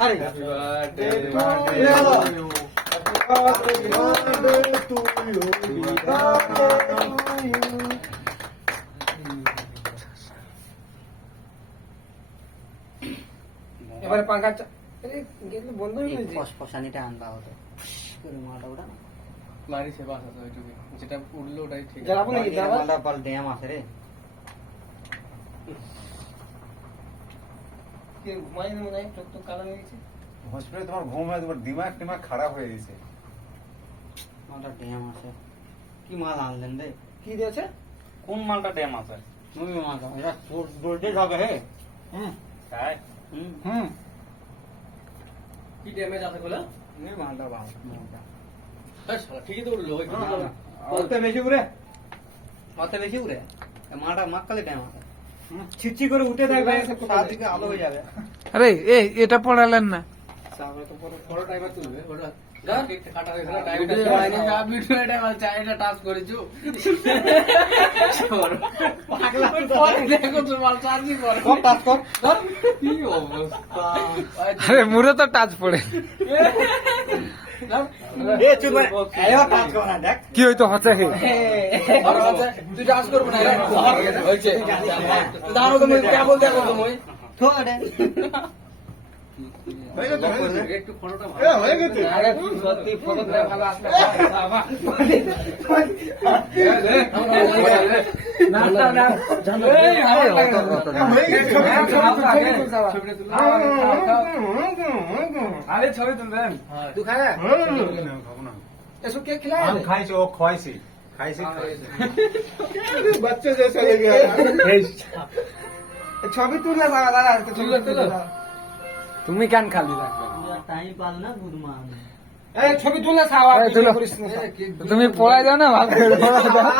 আরে Happy birthday Happy to birthday you. to you. Happy birthday to you. এবারে পাঙ্খা গেলে বন্ধ হয়ে গেছে। ফসফসানিটা আনবা হতো করে মালটা ওটা মারি সে বাস আছে ওইটুকু যেটা উঠলো ওটাই ঠিক জ্বালাবো নাকি জ্বালাবো? মালটা পাল ড্যাম আছে রে কে ঘুমাই মনে হয় চোখ তো কালো হয়ে গেছে হসপিটালে তোমার ঘুম হয় তোমার দিমাগ টিমাগ খারাপ হয়ে গেছে মালটা ড্যাম আছে কি মাল আনলেন রে কি দিয়েছে? কোন মালটা ড্যাম আছে নবী মালটা এটা ভোল্টেজ হবে হে তাই হুম হুম কি ড্যামেজ আছে বলে এই মালটা ভালো মালটা ঠিকই তো উঠলো অল্প বেশি করে অত বেশি উড়ে এই মালটা মাক্কালে ড্যাম আছে ছিটছি করে উঠে থাকবে সারাদিকে আলো হয়ে যাবে আরে এটা পড়ালেন না তারপরে তো পরে বড় টাইমার তুলবে ওটা কাটা হয়েছিল টাইমটা ভিডিও টাইম চাইটা টাচ করেছো পরে দেখো তোমার চার্জিং করে টাচ কর কি অবস্থা আরে মুরে তো টাচ পড়ে এ চুপ করে আয়ো কাজ কর না দেখ কি হইতো হচ্ছে কি তুই টাচ করবো না হয়েছে দাঁড়ো তুমি কেবল দেখো তুমি থোড়ে একটু ফটোটা হয়ে গেছে আরে তুই সত্যি ফটোটা ভালো আসলে বাবা না না না জানো এই ছবিটা তুলো আরে ছবি তুলবেন তুই খায় খাবো না এসো কে खिलाया আমি খাইছি ও খাইছি খাইছি बच्चे जैसा लग गया ছবি তুললে দাদা তুলো, তুলো। তুমি কেন খালি রাখবে তাই পাল না গুদমান এই ছবি তুললে সাওয়া এই তুলো। করিস না তুমি পড়াই দাও না ভালো করে পড়াই দাও